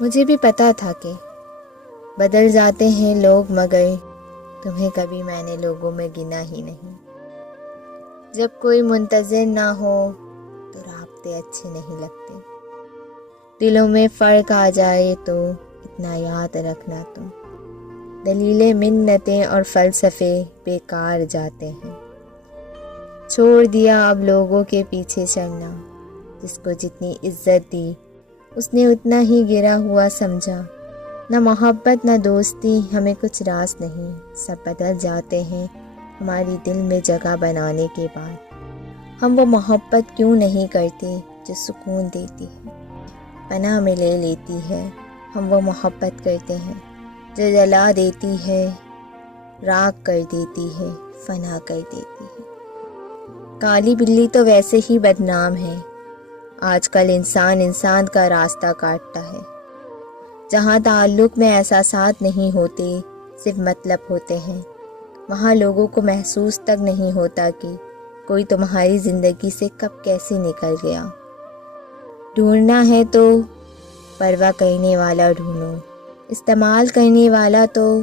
مجھے بھی پتا تھا کہ بدل جاتے ہیں لوگ، مگر تمہیں کبھی میں نے لوگوں میں گنا ہی نہیں۔ جب کوئی منتظر نہ ہو تو رابطے اچھے نہیں لگتے، دلوں میں فرق آ جائے تو اتنا یاد رکھنا تم، دلیلیں منتیں اور فلسفے بیکار جاتے ہیں۔ چھوڑ دیا اب لوگوں کے پیچھے چلنا، جس کو جتنی عزت دی اس نے اتنا ہی گرا ہوا سمجھا۔ نہ محبت نہ دوستی، ہمیں کچھ راز نہیں، سب بدل جاتے ہیں ہماری دل میں جگہ بنانے کے بعد۔ ہم وہ محبت کیوں نہیں کرتے جو سکون دیتی ہے، پناہ میں لے لیتی ہے؟ ہم وہ محبت کرتے ہیں جو جلا دیتی ہے، راکھ کر دیتی ہے، فنا کر دیتی ہے۔ کالی بلی تو ویسے ہی بدنام ہے، آج کل انسان کا راستہ کاٹتا ہے۔ جہاں تعلق میں احساسات نہیں ہوتے، صرف مطلب ہوتے ہیں، وہاں لوگوں کو محسوس تک نہیں ہوتا کہ کوئی تمہاری زندگی سے کب کیسے نکل گیا۔ ڈھونڈنا ہے تو پرواہ کرنے والا ڈھونڈو، استعمال کرنے والا تو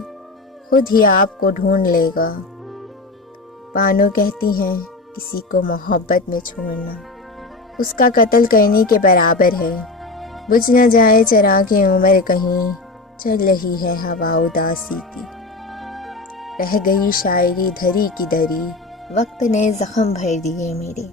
خود ہی آپ کو ڈھونڈ لے گا۔ بانو کہتی ہیں کسی کو محبت میں چھوڑنا اس کا قتل کرنے کے برابر ہے۔ بجھ نہ جائے چراغ عمر، کہیں چل رہی ہے ہوا اداسی کی، رہ گئی شاعری دھری کی دھری، وقت نے زخم بھر دیے میرے۔